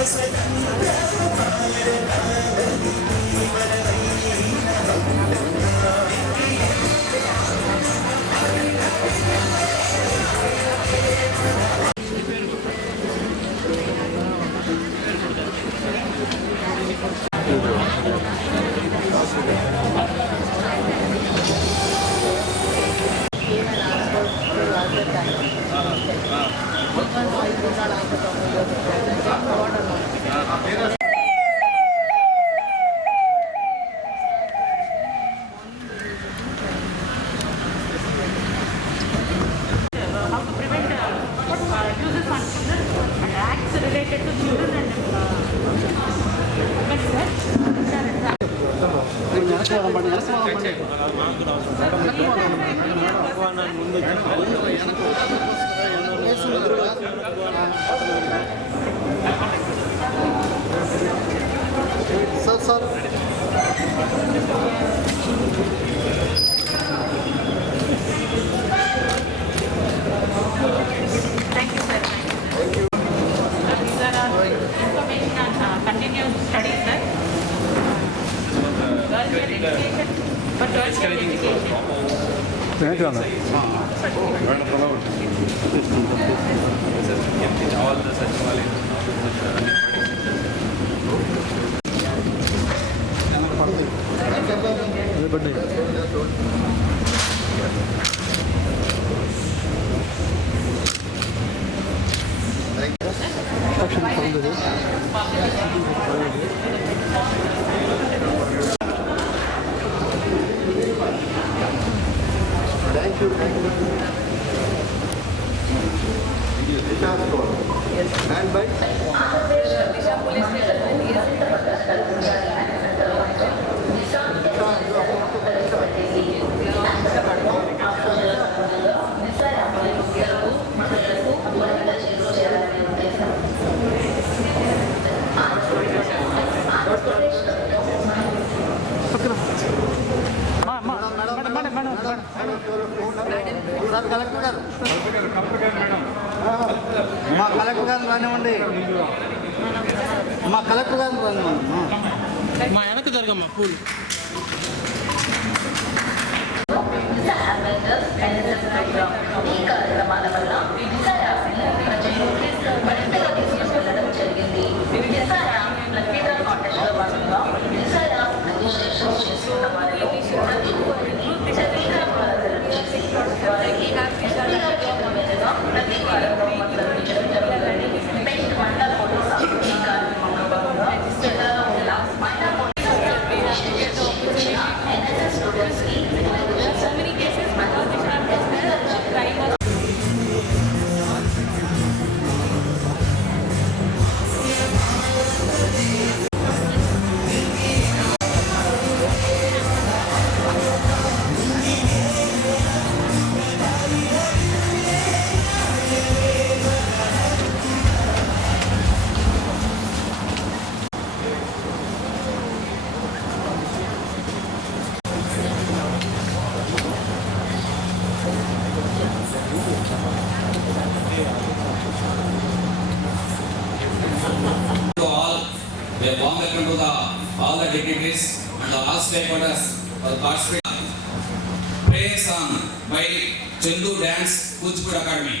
Sir. Thank you, sir. Thank you. These are our information and continued studies, sir. Girls education. For girls education. All the such Thank you. And by మా collector గారు రానివ్వండి మా వెనక జరగమ్మా పూలు ఈ కార్యక్రమాల వల్ల విసా మరింతగా తీసుకెళ్లడం జరిగింది. విసా లక్కీడ్రా కాంటెస్ట్ లో భాగంగా విసా రిజిస్ట్రేషన్ చేసుకున్న వారిలో ప్రతి ఒక్కరికి చేసి వారికి ప్రతి వారంలో మొదలుపెట్టడం జరుగుతుంది. పెయింట్ మండల పోలీస్ ఈ కార్యక్రమంలో భాగంగా జిల్లాలో ఉన్న మహిళా పోలీస్ NSS స్టూడెంట్స్ కి A warm welcome to all the dignitaries and all stakeholders for participating. Praise song by Chandu Dance Kuchipudi Academy.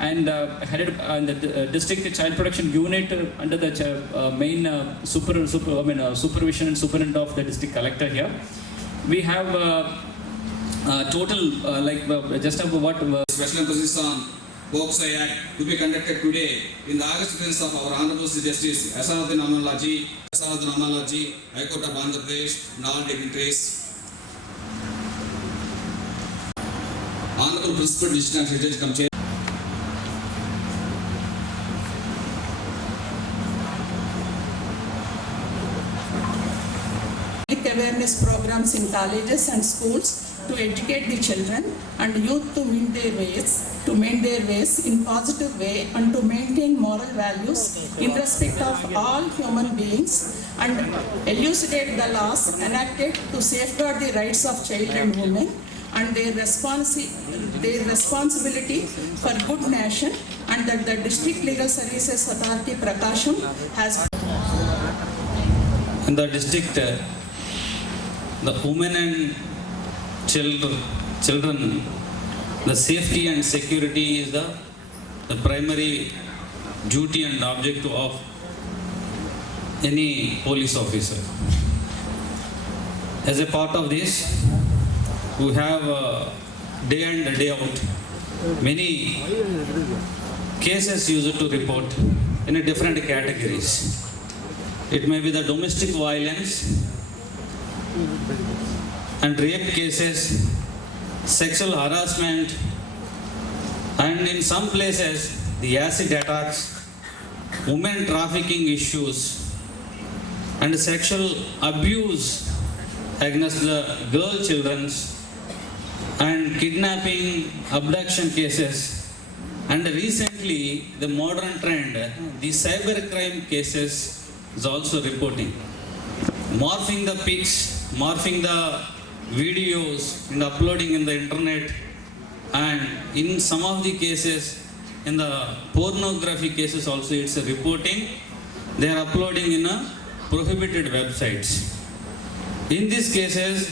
and headed the district child protection unit under the main supervision and superintendent of the district collector here. We have total just about what Special emphasis on POCSO Act to be conducted today in the August presence of our Honorable Justice Asanuddin Amalaji, High Court of Andhra Pradesh, and all dignitaries. Honorable Principal District and Judge come chair. Awareness programs in colleges and schools to educate the children and youth to mend their ways in positive way and to maintain moral values in respect of all human beings and elucidate the laws enacted to safeguard the rights of child and women and their responsibility for good nation, and that the District Legal Services Authority Prakasham has in the district. The women and children, the safety and security is the primary duty and objective of any police officer. As a part of this, we have day in and day out many cases used to report in a different categories. It may be the domestic violence and rape cases, sexual harassment, and in some places the acid attacks, women trafficking issues, and sexual abuse against the girl children, and kidnapping, abduction cases, and recently the modern trend, the cybercrime cases is also reporting. Morphing the pics, morphing the videos and uploading in the internet, and in some of the cases, in the pornography cases also it's a reporting, they are uploading in a prohibited websites. In these cases,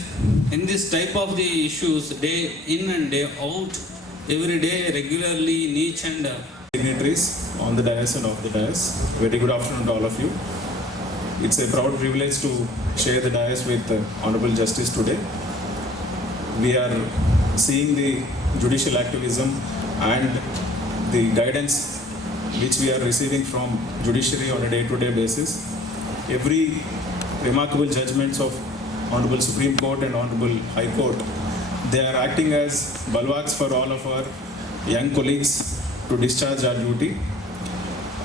in this type of the issues, day in and day out, every day, regularly, in each and dignitaries on the dais and off the dais. Very good afternoon to all of you. It's a proud privilege to share the dais with Honorable Justice today. We are seeing the judicial activism and the guidance which we are receiving from judiciary on a day-to-day basis. Every remarkable judgments of Honorable Supreme Court and Honorable High Court, they are acting as bulwarks for all of our young colleagues to discharge our duty.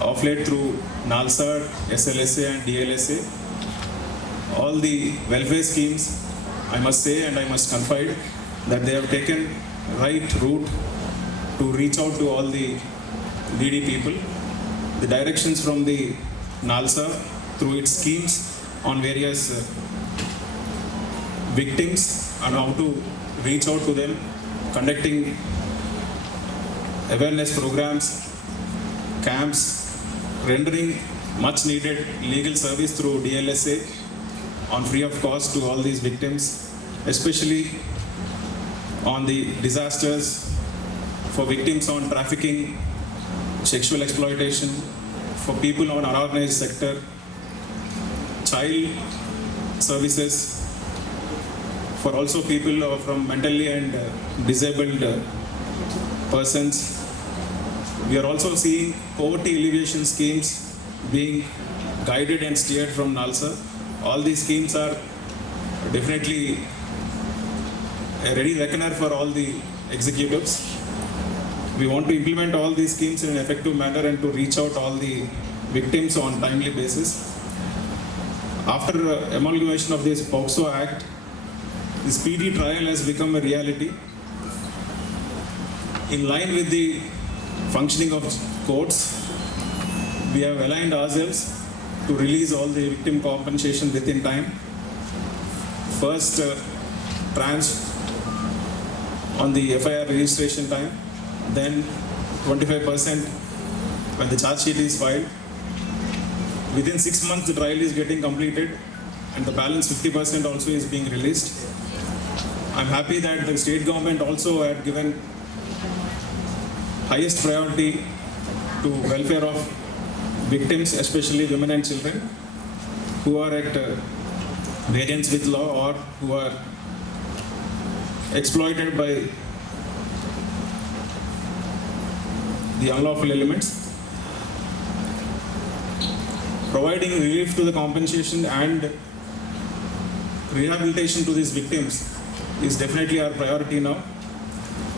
Of late through NALSA, SLSA and DLSA, all the welfare schemes, I must say and I must confide that they have taken right route to reach out to all the needy people. The directions from the NALSA through its schemes on various victims and how to reach out to them, conducting awareness programs, camps, rendering much needed legal service through DLSA on free of cost to all these victims, especially on the disasters, for victims on trafficking, sexual exploitation, for people on unorganized sector, child services, for also people from mentally and disabled persons. We are also seeing poverty alleviation schemes being guided and steered from NALSA. All these schemes are definitely a ready reckoner for all the executives. We want to implement all these schemes in an effective manner and to reach out all the victims on timely basis. After amalgamation of this POCSO Act, the speedy trial has become a reality. In line with the functioning of courts, we have aligned ourselves to release all the victim compensation within time. First tranche on the FIR registration time, then 25% when the charge sheet is filed. Within 6 months the trial is getting completed and the balance 50% also is being released. I'm happy that the state government also had given highest priority to welfare of victims, especially women and children who are at variance with law or who are exploited by the unlawful elements. Providing relief to the compensation and rehabilitation to these victims is definitely our priority now.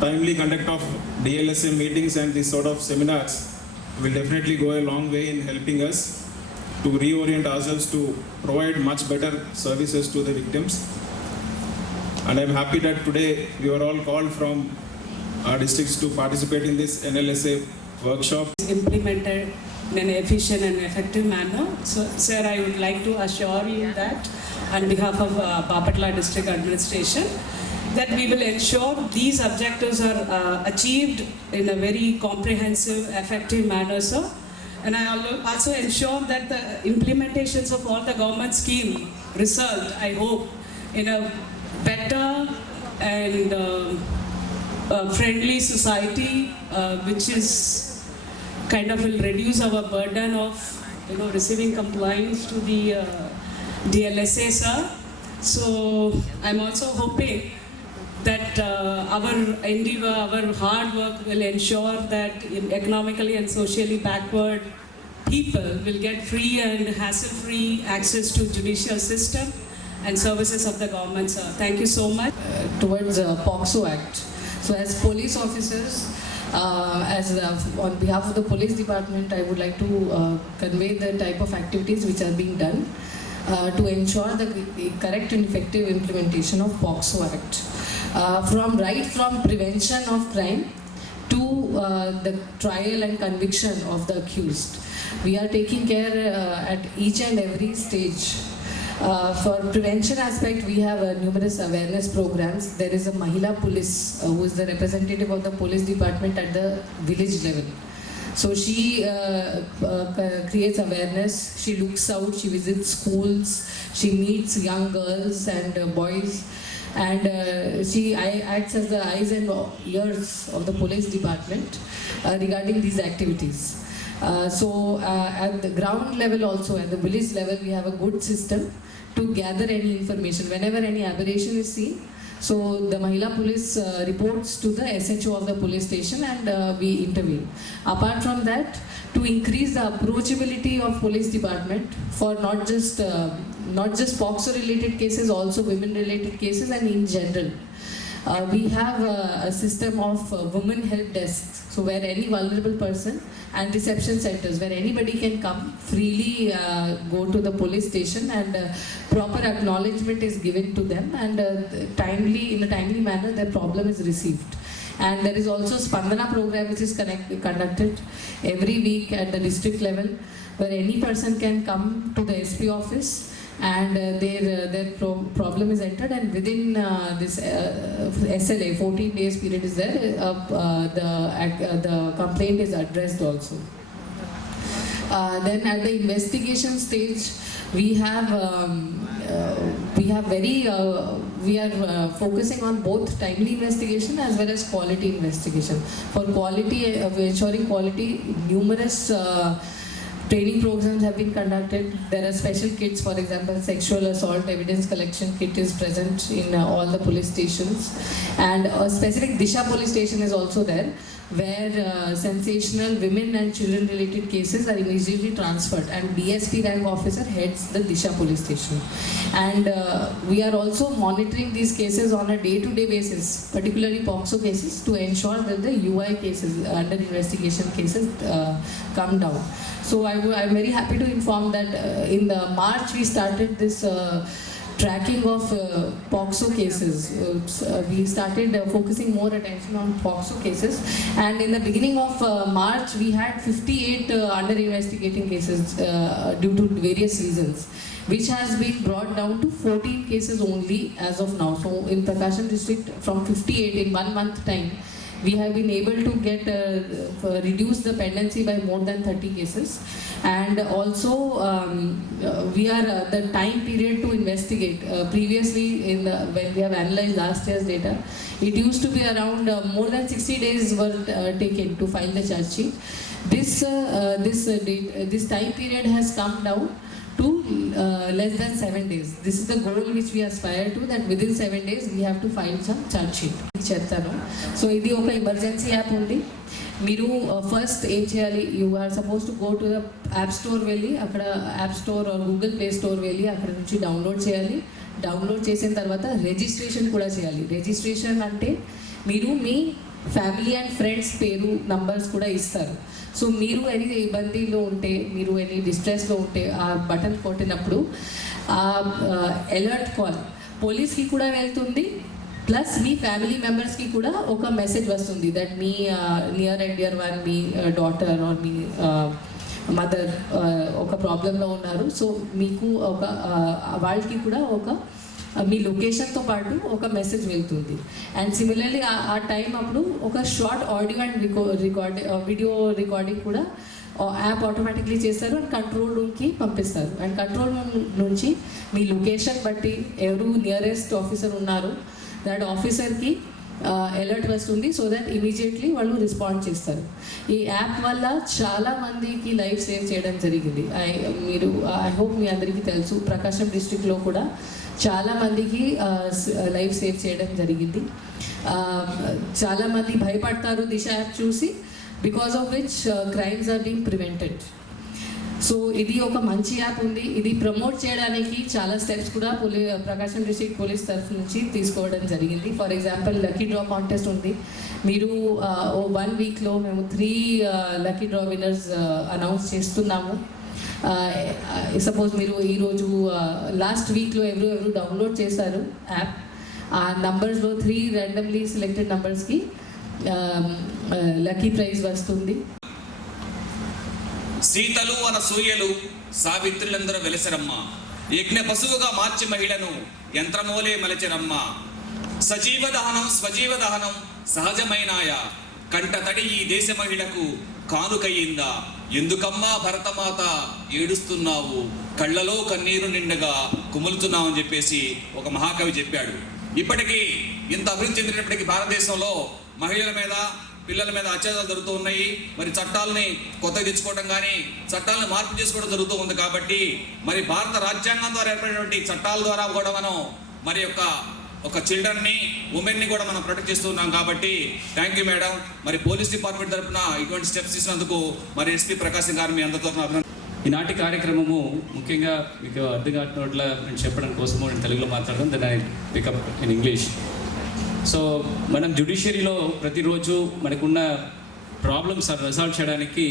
Timely conduct of DLSA meetings and these sort of seminars will definitely go a long way in helping us to reorient ourselves to provide much better services to the victims. And I'm happy that today we were all called from our districts to participate in this NLSA workshop. Implemented in an efficient and effective manner. So, sir, I would like to assure you that on behalf of Bapatla District Administration, that we will ensure these objectives are achieved in a very comprehensive, effective manner, sir. And I also ensure that the implementations of all the government scheme result, I hope, in a better and friendly society, which is kind of will reduce our burden of receiving compliance to the DLSA, sir. So I'm also hoping that our endeavor, our hard work will ensure that economically and socially backward people will get free and hassle-free access to judicial system and services of the government, sir. Thank you so much. Towards POXO Act. So as police officers, on behalf of the police department, I would like to convey the type of activities which are being done to ensure the correct and effective implementation of POXO Act. From prevention of crime to the trial and conviction of the accused. We are taking care at each and every stage. For prevention aspect, we have numerous awareness programs. There is a Mahila Police who is the representative of the police department at the village level. So she creates awareness, she looks out, she visits schools, she meets young girls and boys, and she acts as the eyes and ears of the police department regarding these activities. So at the ground level also, at the village level, we have a good system to gather any information. Whenever any aberration is seen, so the Mahila Police reports to the SHO of the police station and we intervene. Apart from that, to increase the approachability of police department for not just POXO related cases, also women related cases and in general. We have a system of women help desks, so where any vulnerable person, and reception centers where anybody can come freely go to the police station and proper acknowledgement is given to them and in a timely manner their problem is received. And there is also Spandana program which is conducted every week at the district level where any person can come to the SP office and their problem is entered, and within this SLA 14 days period is there, the complaint is addressed also. Then at the investigation stage we are focusing on both timely investigation as well as quality investigation. For quality, ensuring quality, numerous training programs have been conducted. There are special kits, for example, sexual assault evidence collection kit is present in all the police stations, and a specific Disha police station is also there, where sensational women and children related cases are immediately transferred, and DSP rank officer heads the Disha police station. And we are also monitoring these cases on a day-to-day basis, particularly POXO cases, to ensure that the UI cases, under investigation cases, come down. So I'm very happy to inform that in the March we started this tracking of POXO cases. We started focusing more attention on POXO cases, and in the beginning of March we had 58 under investigating cases due to various reasons, which has been brought down to 14 cases only as of now. So in Prakasam district, from 58 in 1 month time, we have been able to get reduce the pendency by more than 30 cases. And also we are the time period to investigate. Previously when we have analyzed last year's data, it used to be around more than 60 days were taken to file the charge sheet. This time period has come down to less than 7 days. This is the goal which we aspire to, that within 7 days we have to file some charge sheet. చెప్తాను. So ఇది ఒక emergency app ఉంది. మీరు first ఏం చేయాలి, you are suppose to go to the app store వెళ్ళి, అక్కడ app store or Google Play Store వెళ్ళి అక్కడ నుంచి డౌన్లోడ్ చేయాలి. డౌన్లోడ్ చేసిన తర్వాత రిజిస్ట్రేషన్ కూడా చేయాలి. రిజిస్ట్రేషన్ అంటే మీరు మీ ఫ్యామిలీ అండ్ ఫ్రెండ్స్ పేరు నంబర్స్ కూడా ఇస్తారు. సో మీరు ఎనీ ఇబ్బందిలో ఉంటే, మీరు ఎనీ డిస్ట్రెస్లో ఉంటే ఆ బటన్ కొట్టినప్పుడు ఆ అలర్ట్ కాల్ పోలీస్కి కూడా వెళ్తుంది, ప్లస్ మీ ఫ్యామిలీ మెంబర్స్కి కూడా ఒక మెసేజ్ వస్తుంది that me near and dear one, me daughter or me mother ఒక ప్రాబ్లంలో ఉన్నారు. సో మీకు ఒక వాళ్ళకి కూడా ఒక మీ లొకేషన్తో పాటు ఒక మెసేజ్ వెళ్తుంది. అండ్ సిమిలర్లీ ఆ టైం అప్పుడు ఒక short audio and video recording కూడా యాప్ ఆటోమేటిక్లీ చేస్తారు అండ్ కంట్రోల్ రూమ్కి పంపిస్తారు. అండ్ కంట్రోల్ రూమ్ నుంచి మీ లొకేషన్ బట్టి ఎవరు నియరెస్ట్ ఆఫీసర్ ఉన్నారు దట్ ఆఫీసర్కి అలర్ట్ వస్తుంది. సో దట్ ఇమీడియట్లీ వాళ్ళు రెస్పాండ్ చేస్తారు. ఈ యాప్ వల్ల చాలా మందికి లైఫ్ సేవ్ చేయడం జరిగింది. ఐ హోప్ మీ అందరికీ తెలుసు, ప్రకాశం డిస్ట్రిక్ట్లో కూడా చాలామందికి లైఫ్ సేవ్ చేయడం జరిగింది. చాలామంది భయపడతారు దిశ యాప్ చూసి, because of which crimes are being prevented. So ఇది ఒక మంచి యాప్ ఉంది. ఇది ప్రమోట్ చేయడానికి చాలా స్టెప్స్ కూడా ప్రకాశం డిస్ట్రిక్ట్ పోలీస్ తరఫు నుంచి తీసుకోవడం జరిగింది. For example lucky draw contest ఉంది. మీరు 1 వీక్లో మేము 3 లక్కీ డ్రా విన్నర్స్ అనౌన్స్ చేస్తున్నాము. సపోజ్ మీరు ఈరోజు లాస్ట్ వీక్లో ఎవరు డౌన్లోడ్ చేశారు యాప్, ఆ నంబర్స్లో 3 ర్యాండమ్లీ సెలెక్టెడ్ నంబర్స్కి లక్కీ ప్రైజ్ వస్తుంది. సీతలు అన సూయలు సావిత్రులందరూ వెలసరమ్మ, యజ్ఞ పశువుగా మార్చి మహిళను యంత్రమోలే మలచరమ్మ. సజీవ దహనం స్వజీవ దహనం సహజమైనాయ, కంట తడి ఈ దేశ మహిళకు కానుకయ్యిందా. ఎందుకమ్మా భరతమాత ఏడుస్తున్నావు, కళ్ళలో కన్నీరు నిండగా కుములుతున్నావు అని చెప్పేసి ఒక మహాకవి చెప్పాడు. ఇప్పటికీ ఇంత అభివృద్ధి చెందినప్పటికీ భారతదేశంలో మహిళల మీద, పిల్లల మీద అత్యాచారాలు జరుగుతూ ఉన్నాయి. మరి చట్టాలని కొత్తగా తెచ్చుకోవడం కానీ చట్టాలను మార్పు చేసుకోవడం జరుగుతూ ఉంది. కాబట్టి మరి భారత రాజ్యాంగం ద్వారా ఏర్పడినటువంటి చట్టాల ద్వారా కూడా మనం మరి ఒక చిల్డ్రన్ని, ఉమెన్ని కూడా మనం ప్రొటెక్ట్ చేస్తున్నాం. కాబట్టి థ్యాంక్ యూ మేడం. మరి పోలీస్ డిపార్ట్మెంట్ తరఫున ఇటువంటి స్టెప్స్ తీసినందుకు మరి ఎస్పీ ప్రకాశం గారు మీ అందరితో ఈనాటి కార్యక్రమము ముఖ్యంగా మీకు అర్థం కావట్ల నేను చెప్పడం కోసము నేను తెలుగులో మాట్లాడడం, then I pick up in English. So మనం జ్యుడిషియరీలో ప్రతిరోజు మనకున్న ప్రాబ్లమ్స్ రిజాల్వ్ చేయడానికి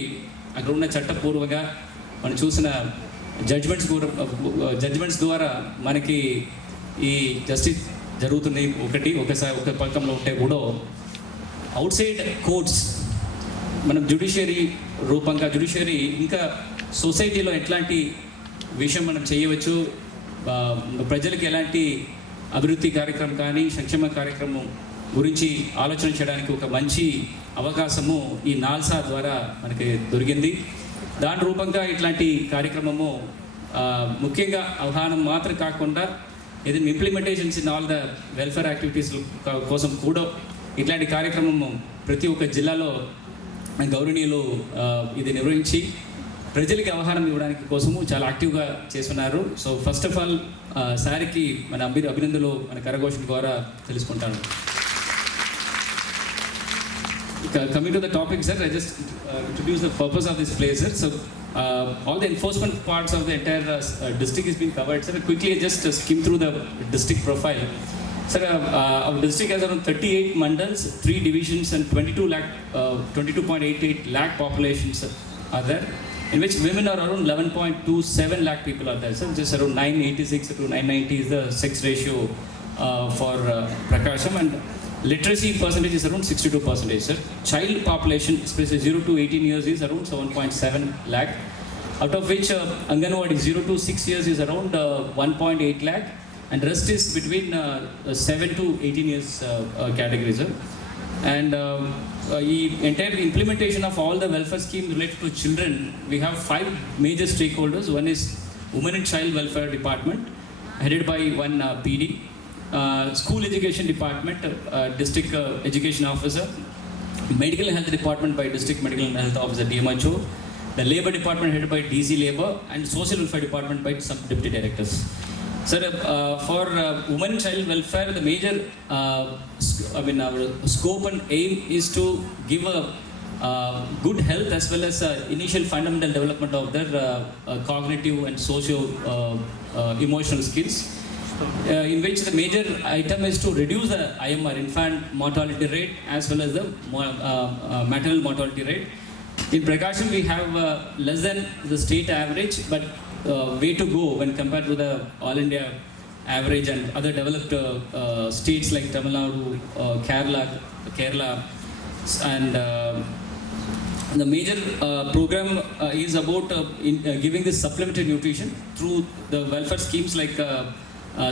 అక్కడ ఉన్న చట్టపూర్వకంగా మనం చూసిన జడ్జ్మెంట్స్ ద్వారా మనకి ఈ జస్టిస్ జరుగుతుంది. ఒక పక్కంలో ఉంటే కూడా అవుట్ సైడ్ కోర్ట్స్ మనం జ్యుడిషియరీ ఇంకా సొసైటీలో ఎట్లాంటి విషయం మనం చేయవచ్చు, ప్రజలకు ఎలాంటి అభివృద్ధి కార్యక్రమం కానీ సంక్షేమ కార్యక్రమం గురించి ఆలోచన చేయడానికి ఒక మంచి అవకాశము ఈ నాల్సా ద్వారా మనకి దొరికింది. దాని రూపంగా ఇట్లాంటి కార్యక్రమము ముఖ్యంగా అవగాహన మాత్రం కాకుండా ఏదైనా implementations in all the welfare activities కోసం కూడా ఇట్లాంటి కార్యక్రమము ప్రతి ఒక్క జిల్లాలో గౌరవనీయులు ఇది నిర్వహించి ప్రజలకి అవగాహన ఇవ్వడానికి కోసము చాలా యాక్టివ్గా చేస్తున్నారు. సో ఫస్ట్ ఆఫ్ ఆల్ సార్కి మన అభినందనలు మన కరఘోషణ ద్వారా తెలుసుకుంటాను. Coming to the topic, sir, I just introduce the purpose of this place, sir. So all the enforcement parts of the entire district is being covered, sir. Quickly just skim through the district profile. Sir, our district has around 38 mandals, 3 divisions and 22.88 lakh populations are there, in which women are around 11.27 lakh people are there, sir. Just around 986 to 990 is the sex ratio for Prakasham, and literacy percentage is around 62%, sir. Child population, especially 0 to 18 years, is around 7.7 lakh, out of which Anganwadi 0 to 6 years is around 1.8 lakh, and rest is between 7 to 18 years category, sir. And the entire implementation of all the welfare schemes related to children, we have 5 major stakeholders. One is Women and Child Welfare Department, headed by one PD, School Education Department, District Education Officer, Medical Health Department by District Medical Health Officer DMHO, the Labour Department headed by DC Labour, and Social Welfare Department by some Deputy Directors. Sir, for women and child welfare, the major our scope and aim is to give a good health as well as initial fundamental development of their cognitive and socio-emotional skills, in which the major item is to reduce the I&PR, infant mortality rate, as well as the maternal mortality rate. In precaution, we have less than the state average, but way to go when compared to the all India average and other developed states like Tamil Nadu, Kerala, and the major program is about giving this supplementary nutrition through the welfare schemes like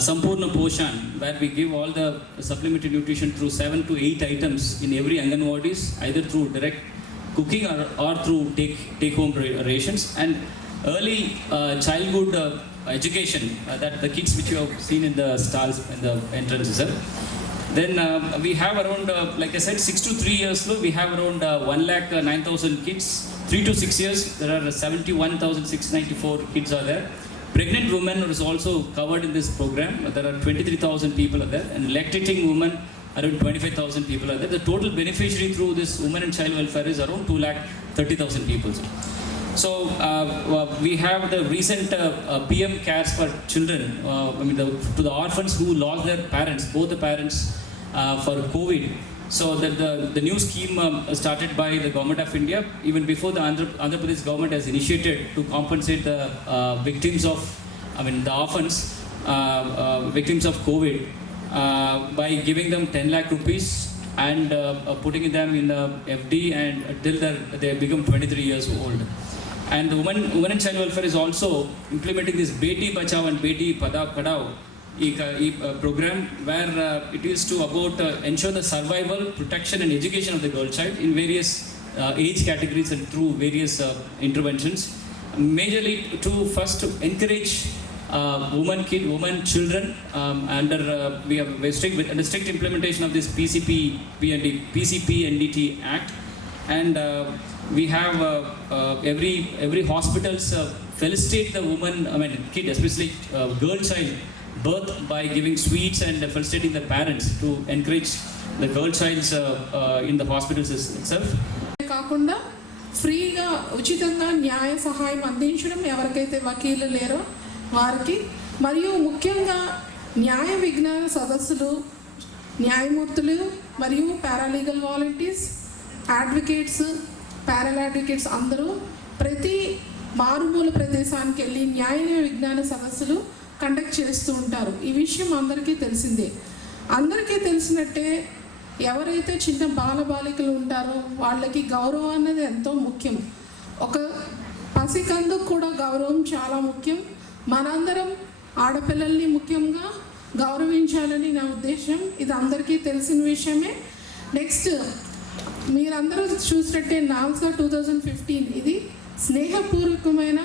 Sampurna Poshan, where we give all the supplementary nutrition through 7 to 8 items in every Anganwadis, either through direct cooking or through take-home rations, and early childhood education, that the kids which you have seen in the stalls in the entrances. Then we have around, like I said, 6 to 3 years, we have around 1,09,000 kids. 3 to 6 years, there are 71,694 kids are there. Pregnant women is also covered in this program. There are 23,000 people are there, and lactating women, around 25,000 people are there. The total beneficiary through this women and child welfare is around 2,30,000 people. So we have the recent PM Cares for Children, to the orphans who lost their parents, both the parents for COVID. So the new scheme started by the government of India, even before the Andhra Pradesh government has initiated to compensate the victims of, the orphans, victims of COVID, by giving them 10 lakh rupees and putting them in the FD and till they become 23 years old. And the women and child welfare is also implementing this Beti Bachao and Beti Padhao program, where it is to about ensure the survival, protection and education of the girl child in various age categories and through various interventions. Majorly to first encourage women, children under we have under strict implementation of this PCP-NDT Act, and we have every hospitals felicitate the woman, kid, especially girl child birth by giving sweets and felicitating the parents to encourage the girl childs in the hospitals itself. కాకుండా ఫ్రీగా ఉచితంగా న్యాయ సహాయం అందించడం ఎవరికైతే వకీలు లేరో వారికి, మరియు ముఖ్యంగా న్యాయ విజ్ఞాన సదస్సులు, న్యాయమూర్తులు మరియు paralegal volunteers, advocates, Parul advocates అందరూ ప్రతి మారుమూల ప్రదేశానికి వెళ్ళి న్యాయ విజ్ఞాన సదస్సులు కండక్ట్ చేస్తూ ఉంటారు. ఈ విషయం అందరికీ తెలిసిందే. అందరికీ తెలిసినట్టే ఎవరైతే చిన్న బాలబాలికలు ఉంటారో వాళ్ళకి గౌరవం అనేది ఎంతో ముఖ్యం. ఒక పసికందుకు కూడా గౌరవం చాలా ముఖ్యం. మనందరం ఆడపిల్లల్ని ముఖ్యంగా గౌరవించాలని నా ఉద్దేశం. ఇది అందరికీ తెలిసిన విషయమే. నెక్స్ట్ మీరందరూ చూసినట్టే నాల్సా 2015 ఇది స్నేహపూర్వకమైన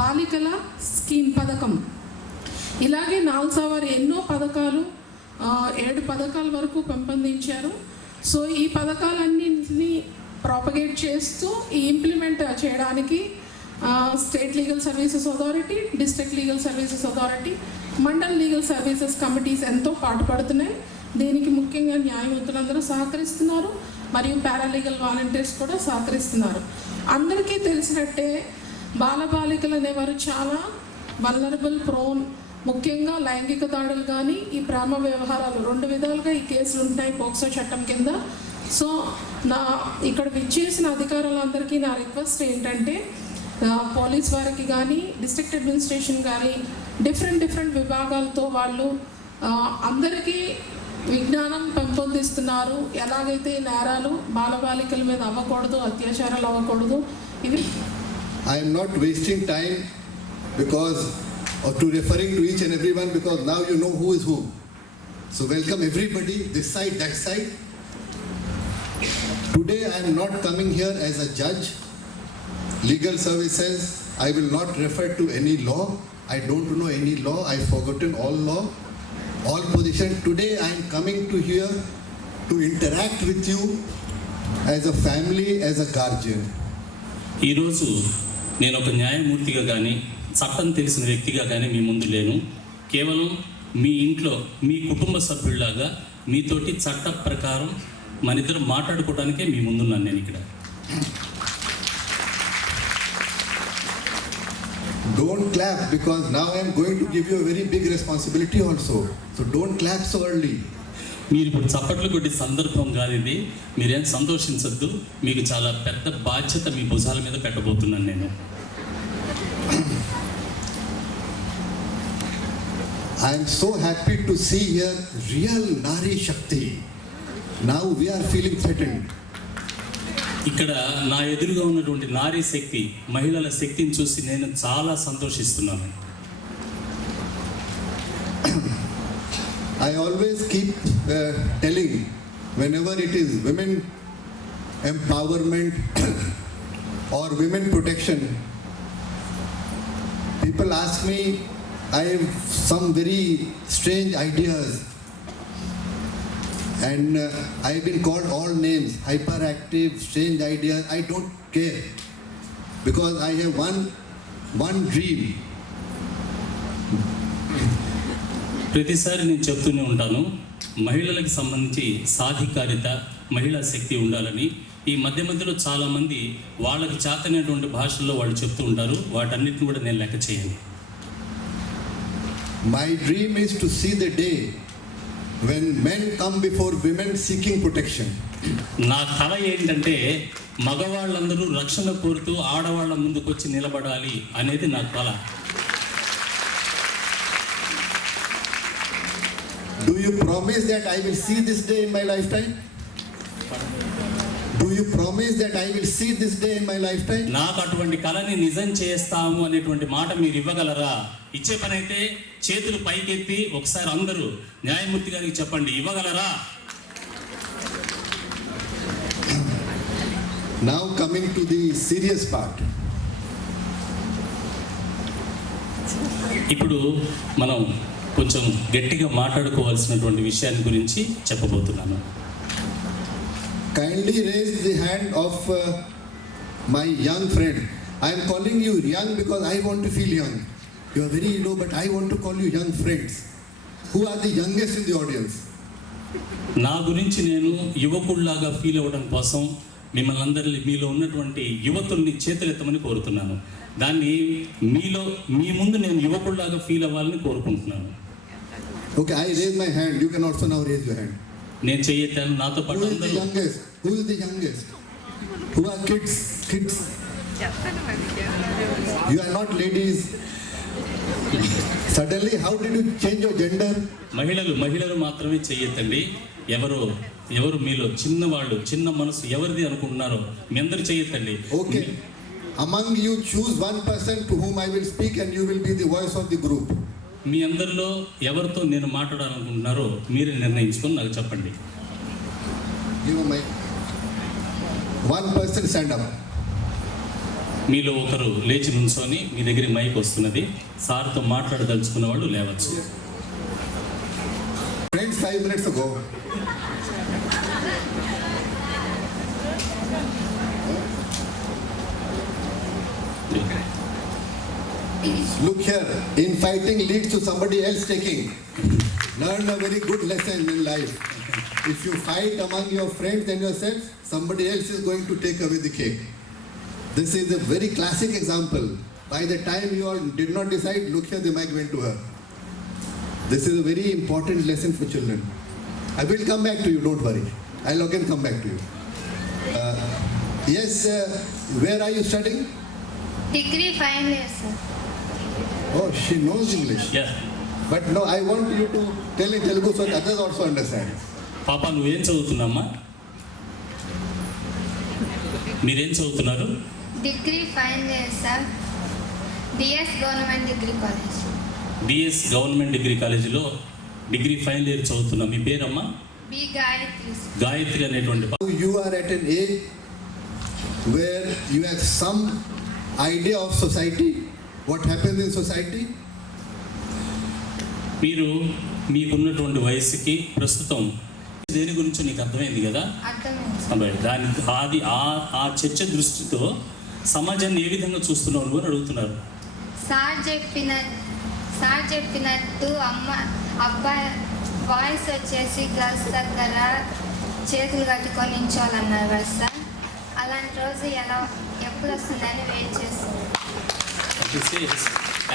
బాలికల స్కీమ్ పథకం. ఇలాగే నాల్సా వారు ఎన్నో పథకాలు 7 పథకాల వరకు పెంపొందించారు. సో ఈ పథకాలన్నింటినీ ప్రాపగేట్ చేస్తూ ఈ ఇంప్లిమెంట్ చేయడానికి state legal services authority, district legal services authority, mandal legal services committees ఎంతో పాటుపడుతున్నాయి. దీనికి ముఖ్యంగా న్యాయమూర్తులందరూ సహకరిస్తున్నారు, మరియు పారాలీగల్ వాలంటీర్స్ కూడా సహకరిస్తున్నారు. అందరికీ తెలిసినట్టే బాలబాలికలు అనేవారు చాలా వల్నరబుల్, ప్రోన్, ముఖ్యంగా లైంగిక దాడులు కానీ ఈ ప్రేమ వ్యవహారాలు 2 విధాలుగా ఈ కేసులు ఉంటాయి పోక్సో చట్టం కింద. సో ఇక్కడ విచ్చేసిన అధికారులందరికీ నా రిక్వెస్ట్ ఏంటంటే, పోలీస్ వారికి కానీ డిస్ట్రిక్ట్ అడ్మినిస్ట్రేషన్ కానీ డిఫరెంట్ విభాగాలతో వాళ్ళు అందరికీ విజ్ఞానం పెంపొందిస్తున్నారు. ఎలాగైతే నేరాలు బాలబాలికల మీద అవ్వకూడదు, అత్యాచారాలు అవ్వకూడదు. ఇవి I am not wasting time because of to referring to each and everyone, because now you know who is who. So welcome everybody, this side, that side. Today I am not coming here as a judge, legal services. I will not refer to any law. I don't know any law. I've forgotten all law, all position. Today I am coming to here to interact with you as a family, as a guardian. ఈరోజు నేను ఒక న్యాయమూర్తిగా కానీ చట్టం తెలిసిన వ్యక్తిగా కానీ మీ ముందు లేను. కేవలం మీ ఇంట్లో మీ కుటుంబ సభ్యుల్లాగా మీతోటి చట్ట ప్రకారం మన ఇద్దరు మాట్లాడుకోవడానికే మీ ముందున్నాను నేను ఇక్కడ. Don't clap, because now I am going to give you a very big responsibility also. So don't clap so early. మీరు ఇప్పుడు చప్పట్లు కొట్టి సందర్భం కాదు ఇది. మీరేం సంతోషించద్దు. మీకు చాలా పెద్ద బాధ్యత మీ భుజాల మీద పెట్టబోతున్నాను నేను. I am so happy to see here real Nari Shakti. Now we are feeling threatened. ఇక్కడ నా ఎదురుగా ఉన్నటువంటి నారీ శక్తి, మహిళల శక్తిని చూసి నేను చాలా సంతోషిస్తున్నాను. I always keep telling, whenever it is women empowerment or women protection, people ask me, I have some very strange ideas, and I've been called all names, hyperactive, strange ideas. I don't care, because I have one dream. ప్రతిసారి నేను చెప్తూనే ఉంటాను, మహిళలకు సంబంధించి సాధికారిత, మహిళా శక్తి ఉండాలని. ఈ మధ్యలో చాలామంది వాళ్ళకి చేతనైనటువంటి భాషల్లో వాళ్ళు చెప్తూ ఉంటారు. వాటన్నిటిని కూడా నేను లెక్క చేయను. My dream is to see the day when men come before women seeking protection. నా కళ ఏంటంటే మగవాళ్ళందరూ రక్షణ కోరుతూ ఆడవాళ్ళ ముందుకు వచ్చి నిలబడాలి అనేది నా కళ. Do you promise that I will see this day in my lifetime? Do you promise that I will see this day in my lifetime? నాకు అటువంటి కళని నిజం చేస్తాము అనేటువంటి మాట మీరు ఇవ్వగలరా? ఇచ్చే పని అయితే చేతులు పైకెత్తి ఒకసారి అందరూ న్యాయమూర్తి గారికి చెప్పండి, ఇవ్వగలరా? Now coming to the serious part. ఇప్పుడు మనం కొంచెం గట్టిగా మాట్లాడుకోవాల్సినటువంటి విషయాన్ని గురించి చెప్పబోతున్నాను. Kindly raise the hand of my young friend. I am calling you young because I want to feel young. You are very low, but I want to call you young friends. Who are the youngest in the audience? నా గురించి నేను యువకుల్లాగా feel అవ్వడం కోసం మిమ్మల్ని అందరినీ, మీలో ఉన్నటువంటి యువతుల్ని చేతులెత్తమని కోరుతున్నాను. దాన్ని మీలో మీ ముందు నేను యువకుల్లాగా ఫీల్ అవ్వాలని కోరుకుంటున్నాను. Okay, I raise my hand. You can also now raise your hand. నేను చెయ్యెత్తాను, నాతో పాటు Who is the అందరూ. youngest? Who is the youngest? Who are kids? Kids. You are not ladies. Suddenly, how did you change your gender? మహిళలు మాత్రమే చెయ్యెత్తండి. ఎవరు మీలో చిన్నవాళ్ళు, చిన్న మనసు ఎవరిది అనుకుంటున్నారో మీ అందరూ చెయ్యెత్తండి. Okay. Among you, choose one person to whom I will speak, and you will be the voice of the group. మీ అందరిలో ఎవరితో నేను మాట్లాడాలనుకుంటున్నారో మీరే నిర్ణయించుకొని నాకు చెప్పండి. Give a mic. One person stand up. మీలో ఒకరు లేచి నుంచొని మీ దగ్గర మైక్ వస్తున్నది. సార్తో మాట్లాడదలుచుకున్న వాళ్ళు లేవచ్చు. Friends, 5 minutes ago. Look here, infighting leads to somebody else taking. Learn a very good lesson in life. If you fight among your friends and yourself, somebody else is going to take away the cake. This is a very classic example. By the time you all did not decide, look here, the mic went to her. This is a very important lesson for children. I will come back to you, don't worry. I'll again come back to you. Yes, where are you studying? Degree final year, sir. Oh, she knows English. Yeah. But no, I want you to tell in Telugu so that others also understand. పాప నువ్వేం చదువుతున్నామ్మా? మీరేం చదువుతున్నారు? Degree final year, sir. DS Government Degree College. DS government degree కాలేజీలో degree final year చదువుతున్నా. మీ పేరమ్మా? Be Gayatri. Gayatri అనేటువంటి You are at an age where you have some idea of society, what happens in society. మీరు మీకున్నటువంటి వయసుకి ప్రస్తుతం దేని గురించి నీకు అర్థమైంది కదా. అర్థమైంది. అబ్బాయి దాని ఆ చర్చ దృష్టితో సమాజాన్ని ఏ విధంగా చూస్తున్నావు నువ్వు అని అడుగుతున్నారు. సార్ చెప్పినట్టు అబ్బాయి బాయ్స్ వచ్చేసి గర్ల్స్ దగ్గర చేతులు కట్టుకొని నించోవాలన్నారు కదా సార్. అలాంటి రోజు ఎప్పుడు వస్తుందని వెయిట్ చేస్తాను.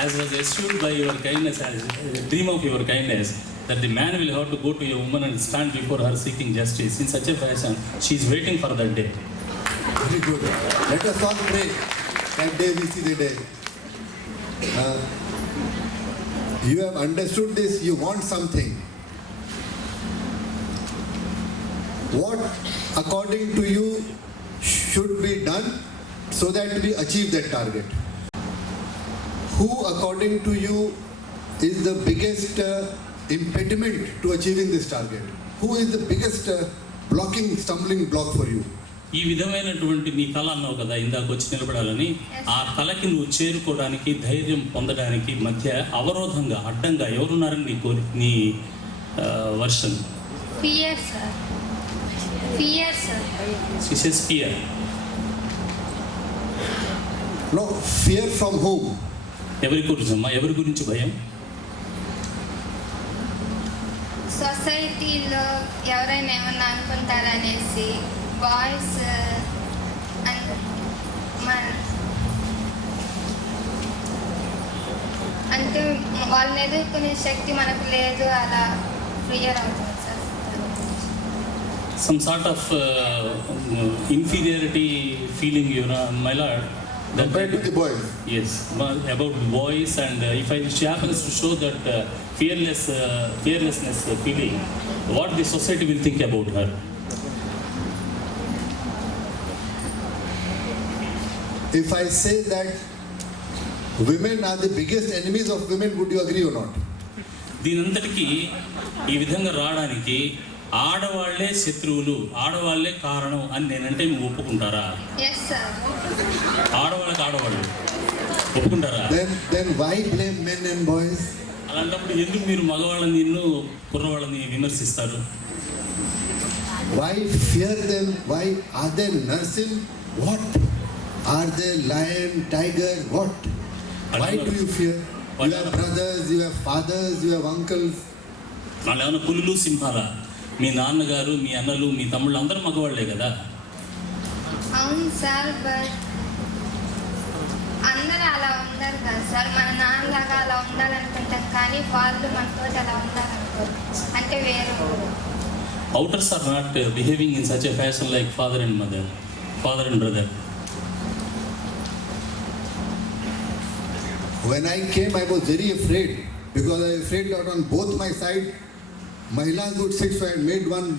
As was assumed by your kindness, as a dream of your kindness, that the man will have to go to a woman and stand before her seeking justice. In such a fashion, she is waiting for that day. Very good. Let us all pray that day we see the day. You have understood this, you want something. What according to you should be done so that we achieve that target? Who according to you is the biggest impediment to achieving this target? Who is the biggest stumbling block for you? ఈ విధమైనటువంటి నీ కళ అన్నావు కదా ఇందాక వచ్చి నిలబడాలని, ఆ కళకి నువ్వు చేరుకోవడానికి ధైర్యం పొందడానికి మధ్య అవరోధంగా అడ్డంగా ఎవరున్నారని నీ version? Fear, sir. Fear, sir. She says fear. No, fear from whom? ఎవరి గురించి భయం? సొసైటీలో ఎవరైనా ఏమన్నా అనుకుంటారనేసి బాయ్స్ అంటే వాళ్ళని ఎదుర్కొనే శక్తి మనకు లేదు, అలా క్లియర్ అవుతుంది sir. Some sort of inferiority feeling, my lord. Compared to the boys. Yes, about the boys, and if she happens to show that fearlessness feeling, what the society will think about her? If I say that women are the biggest enemies of women, would you agree or not? దీనంతటికి ఈ విధంగా రావడానికి ఆడవాళ్లే శత్రువులు, ఆడవాళ్లే కారణం అని నేనంటే నువ్వు ఒప్పుకుంటారా? Yes, sir. ఆడవాళ్ళు ఒప్పుకుంటారా? Then why blame men and boys? అలాంటప్పుడు ఎందుకు మీరు మగవాళ్ళని కుర్రవాళ్ళని విమర్శిస్తారు? Why fear them? Why are they nursing? What? Are they lion, tiger? What? Why do you fear? You have brothers, you have fathers, you have uncles. వాళ్ళు ఏమైనా పులులు సింహాలా? మీ నాన్నగారు, మీ అన్నలు, మీ తమ్ముళ్ళు అందరూ మగవాళ్లే కదా. అవును సార్, బట్ అందరూ అలా ఉండరు కదా సార్. మన నాన్నలాగా అలా ఉండాలనుకుంటాం, కానీ వాళ్ళు మనతో అలా ఉండాలనుకోరు, అంటే వేరే. Outers are not behaving in such a fashion like father and mother, father and brother. When I came, I was very afraid, because I was afraid that on both my side, Mahilas would sit, so I made one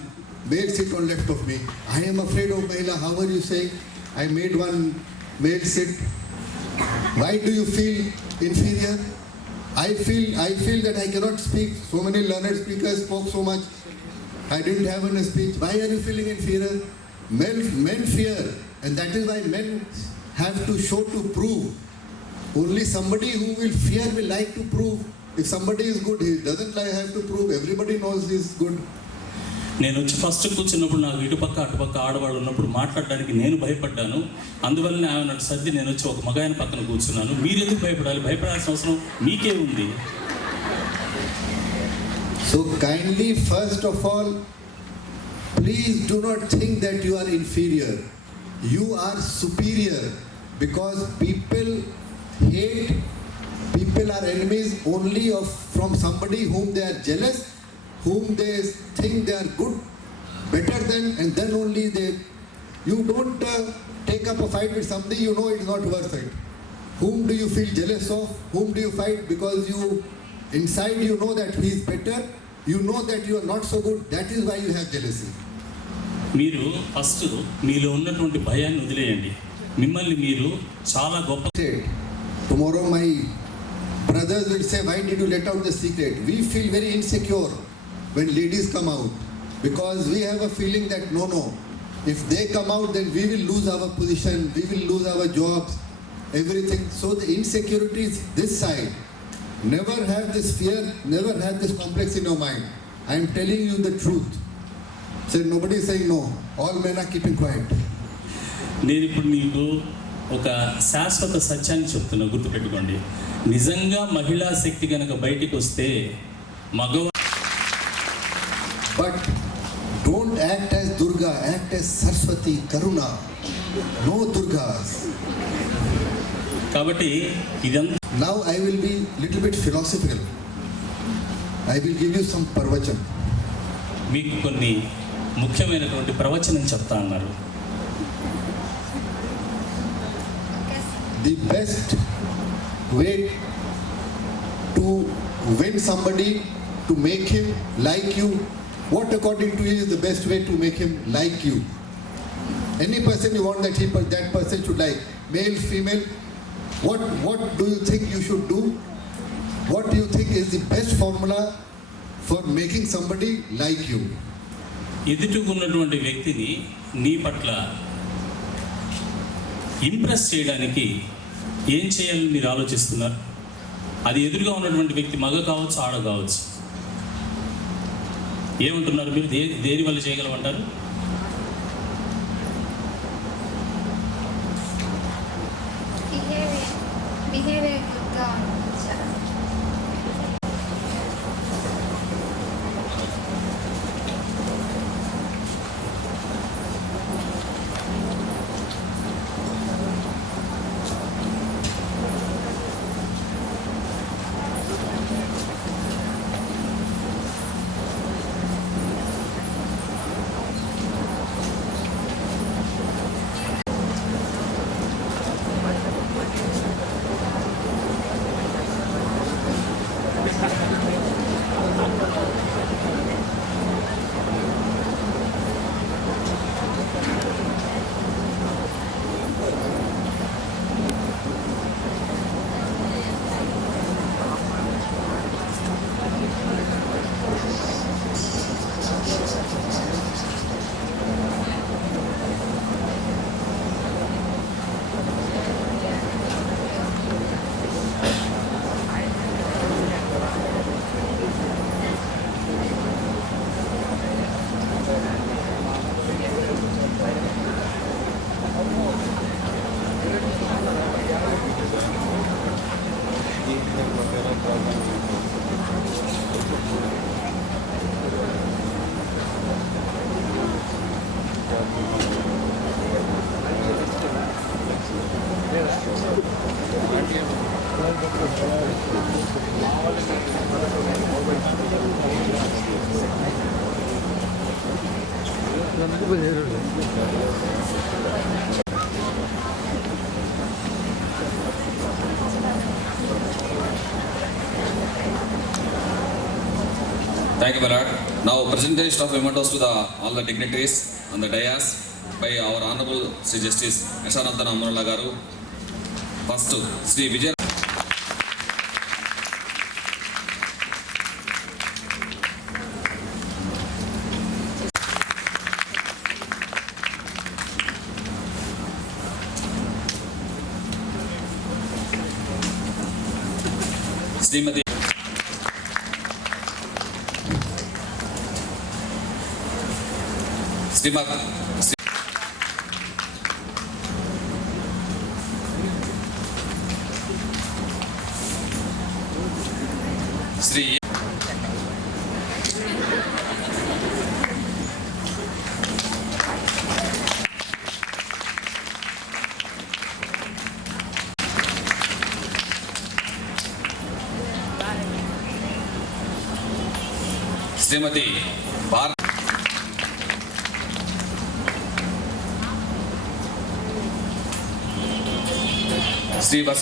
male sit on left of me. I am afraid of Mahila. How are you saying? I made one male sit. Why do you feel inferior? I feel that I cannot speak. So many learned speakers spoke so much. I didn't have any speech. Why are you feeling inferior? Men fear, and that is why men have to show to prove. Only somebody who will fear will like to prove. If somebody is good, he doesn't have to prove. Everybody knows he is good. నేను వచ్చి first కూర్చున్నప్పుడు నాకు ఇటుపక్క అటుపక్క ఆడవాళ్ళు ఉన్నప్పుడు మాట్లాడడానికి నేను భయపడ్డాను. అందువల్ల ఆమె సర్ది నేను వచ్చి ఒక మగాయన పక్కన కూర్చున్నాను. మీరు ఎందుకు భయపడాలి? భయపడాల్సిన అవసరం మీకే ఉంది. So kindly, first of all, please do not think that you are inferior. You are superior, because people hate, people are enemies only from somebody whom they are jealous, whom they think they are good, better than, and then only you don't take up a fight with somebody you know it is not worth it. Whom do you feel jealous of? Whom do you fight because inside you know that he is better, you know that you are not so good, that is why you have jealousy. మీరు first మీలో ఉన్నటువంటి భయాన్ని వదిలేయండి. మిమ్మల్ని మీరు చాలా గొప్ప. Tomorrow my brothers will say, why did you let out the secret? We feel very insecure when ladies come out, because we have a feeling that no, if they come out, then we will lose our position, we will lose our jobs, everything. So the insecurity is this side. Never have this fear, never have this complex in your mind. I am telling you the truth. So nobody is saying no. All men are keeping quiet. నేను ఇప్పుడు నీకు ఒక శాశ్వత సత్యాన్ని చెప్తున్నా, గుర్తుపెట్టుకోండి. నిజంగా మహిళా శక్తి కనుక బయటికి వస్తే మగవా. But don't act as Durga, act as Saraswati, Karuna. No Durgas. కాబట్టి ఇదంతా. Now I will be little bit philosophical. I will give you some parvachan. మీకు కొన్ని ముఖ్యమైనటువంటి ప్రవచనం చెప్తా అన్నారు. The best way to win somebody, to make him like you, what according to you is the best way to make him like you? Any person you want that person should like, male, female, what do you think you should do? What do you think is the best formula for making somebody like you? ఎదుటికున్నటువంటి వ్యక్తిని నీ పట్ల impress చేయడానికి ఏం చేయాలని మీరు ఆలోచిస్తున్నారు? అది ఎదురుగా ఉన్నటువంటి వ్యక్తి మగ కావచ్చు, ఆడ కావచ్చు. ఏమంటున్నారు మీరు? దేని వల్ల చేయగలమంటారు? బిహేవియర్ గుడ్గా ఉంటుంది sir. Thank you, Ballard. Now, presentation of mementos to all the dignitaries on the dais by our Honorable Sri Justice Yashanandana Amrala Garu. First, Sri Vijay. Srimati Sri Srimati Bharat Sri Vas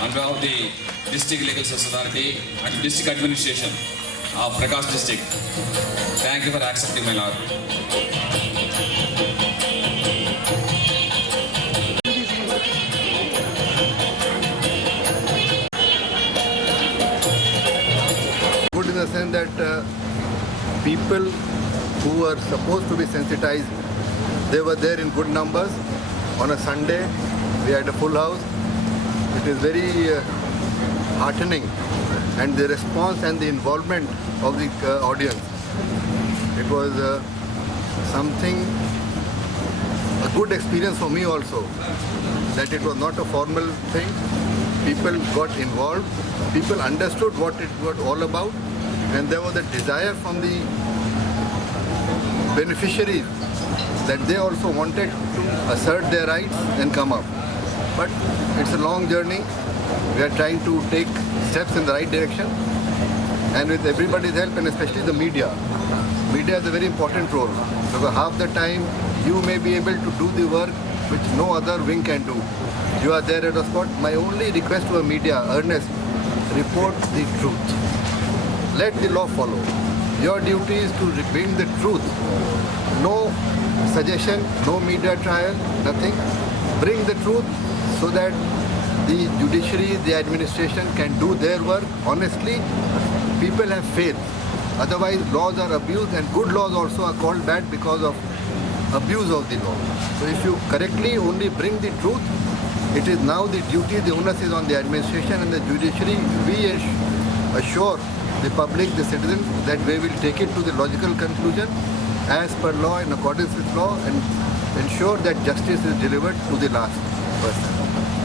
on behalf of the District Legal Service Authority and District Administration of Prakash District. Thank you for accepting my lord. Good in the sense that people who were supposed to be sensitized, they were there in good numbers. On a Sunday, we had a full house. It is very heartening, and the response and the involvement of the audience. It was something, a good experience for me also, that it was not a formal thing. People got involved, people understood what it was all about, and there was a desire from the beneficiaries that they also wanted to assert their rights and come up. But it's a long journey. We are trying to take steps in the right direction, and with everybody's help, and especially the media. Media has a very important role, because half the time you may be able to do the work which no other wing can do. You are there at a spot. My only request to the media, earnest, report the truth. Let the law follow. Your duty is to bring the truth. No suggestion, no media trial, nothing. Bring the truth so that the judiciary, the administration can do their work honestly. People have faith. Otherwise, laws are abused, and good laws also are called bad because of abuse of the law. So if you correctly only bring the truth, it is now the duty, the onus is on the administration and the judiciary. We assure the public, the citizens, that we will take it to the logical conclusion as per law, in accordance with law, and ensure that justice is delivered to the last person.